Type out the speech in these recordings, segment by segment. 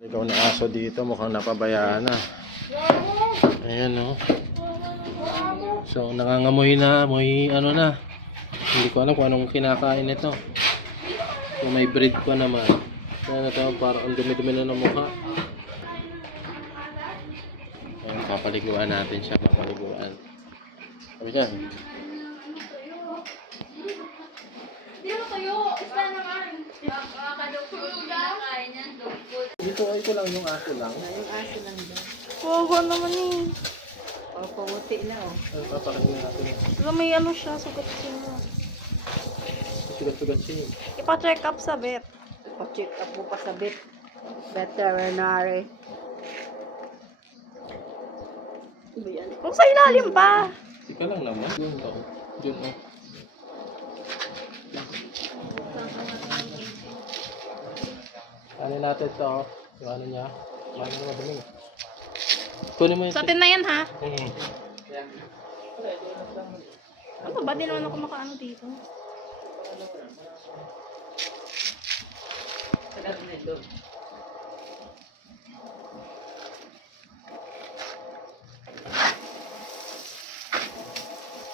Ikaw na aso dito, mukhang napabayaan na. Ayan o. So nangangamoy na, may ano na. Hindi ko alam kung anong kinakain nito. So may breed pa naman. Ayan ito, parang ang dumi-dumi na ng mukha. Ayan, papaliguan natin siya, papaliguan. Sabi dyan. Hindi mo kayo, isa naman. Makakadukul kinakain yan, dukul. Dito, ito lang yung aso lang. Yung aso lang daw. Wawa naman eh. O, pamuti na o. Ay, papakinggan natin. Wala, may ano siya, sugat siya. Sugat-sugat siya. Ipa-check up sa vet. Pa-check up mo pa sa veterinary. Kung sa ilalim pa. Sika lang naman. Yun o. Yun o. Ano natin ito? Yung ano niya? Ano naman dumi? Kunin mo yung... Sa atin na yan ha. Hmm. Ano ba? Di naman ako makaano dito.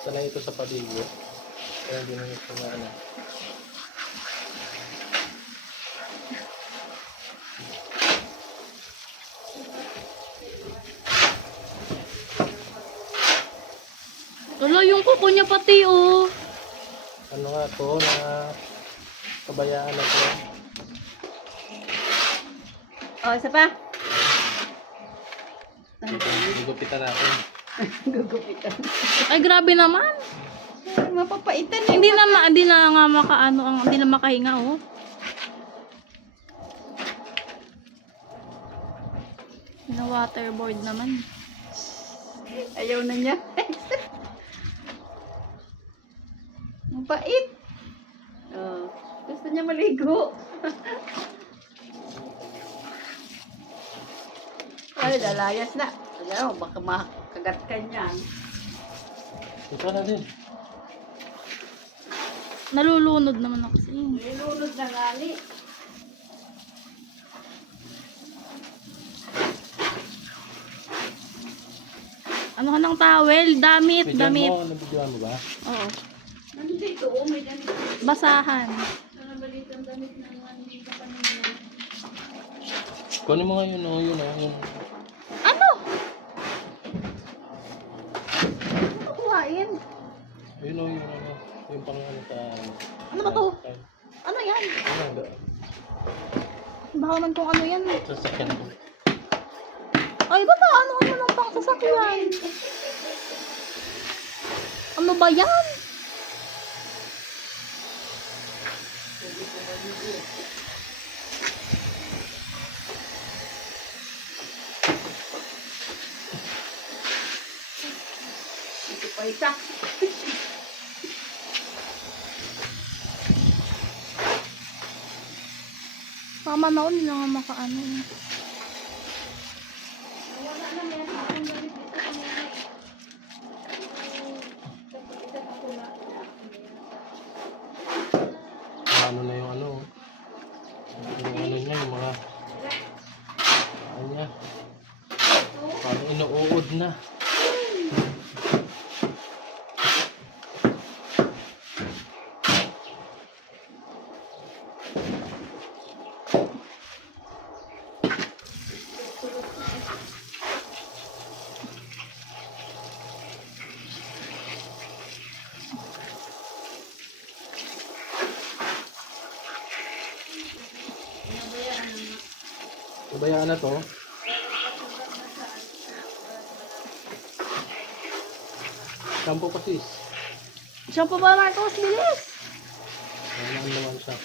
Sanay ito sa paligyo. Kaya hindi na ito na ano. Wala, yung kuko niya pati oh. Ano nga to na kabayaan na to. O, isa pa. Gugupitan natin. Gugupitan. Ay, grabe naman. Mapapaitan eh. Hindi na nga makaano, hindi na makahinga oh. Na waterboard naman. Ayaw na niya. Mabait. Oh, gusto niya maligo. Ay, lalayas na. Alam mo, baka makagat ka niyan. Ito na din. Nalulunod naman ako kasi. Nilunod na gali. Ano ka ng towel? Damit, Bidyan damit. mo, nabidyoan mo ba? Oo. Nandito, oh, may damit. Basahan. Nanabalit ang damit na nandito kanina. Kunin mo nga yun o, yun o. Yun. Ano? Ano kuhain? Yun o, yun o. Yung pang ano ka. Ano ba to? Ano yan? Ano, Baka man kung ano yan. sasakyan ko. Ay, ba't ano ng pang sasakyan? Ano ba yan? Ito pa isa. Mama na hindi na nga makaano. Wala na yan. Ang damit dito kanina. Isa na ko na. Ano na yung ano. Yung ano niya, yung mga... Ano niya. Parang inuud na. Kabayaan na to. Shampoo pa sis. Shampoo ba, Marcos? Bilis! Ayan naman siya.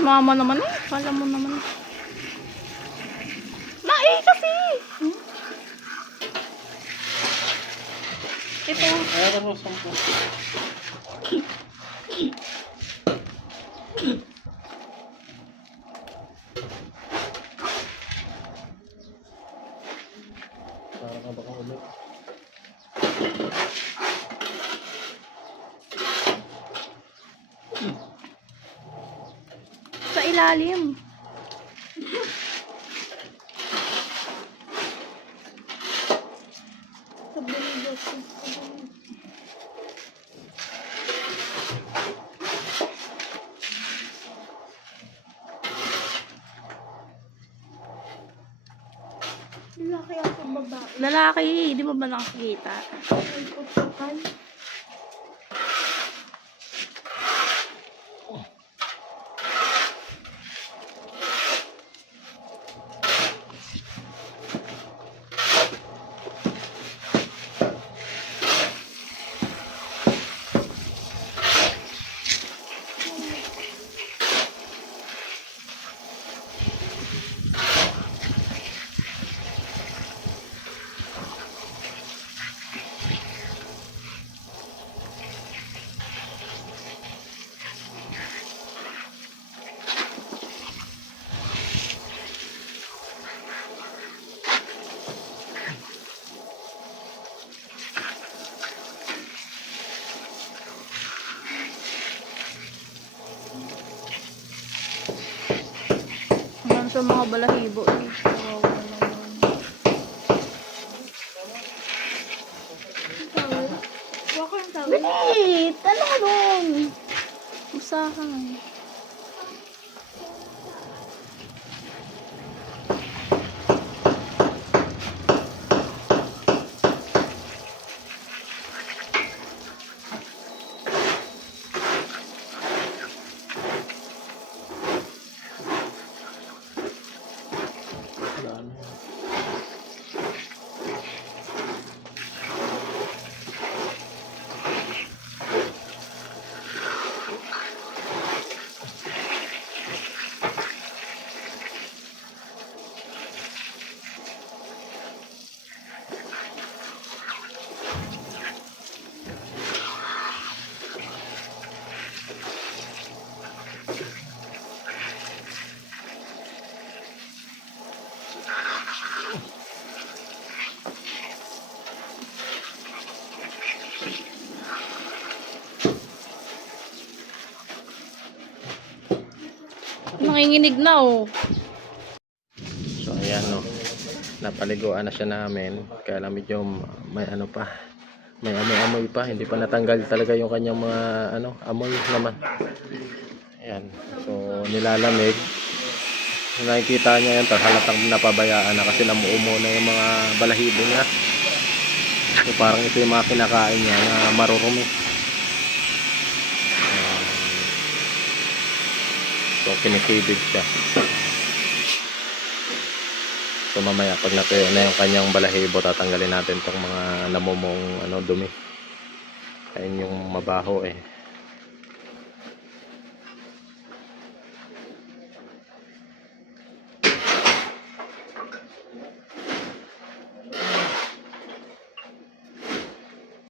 Mama naman eh. Kala mo naman. Mai kasi! Ito. Ayan mo, shampoo. Para ka baka ulit. ilalim. Lalaki ako babae. Lalaki, di mo ba nakakita? Ay, pupukan. Hanggang sa mga balahibo. Eh. Kawawa naman. Tawel? Huwag ko yung tawel. Wait! Ano ka doon? Usahan. Wala na. Nanginginig na oh. So ayan no, napaliguan na siya namin, kaya lang medyo may ano pa, may amoy-amoy pa, hindi pa natanggal talaga yung kanyang mga ano, amoy naman. Ayan, so nilalamig, nakikita niya yan, tapos halatang napabayaan na kasi namuumo na yung mga balahibo niya. So parang ito yung mga kinakain niya na marurumi. So kinikibig siya. So mamaya pag natuyo na yung kanyang balahibo, tatanggalin natin tong mga namumong ano, dumi. Ayun yung mabaho eh.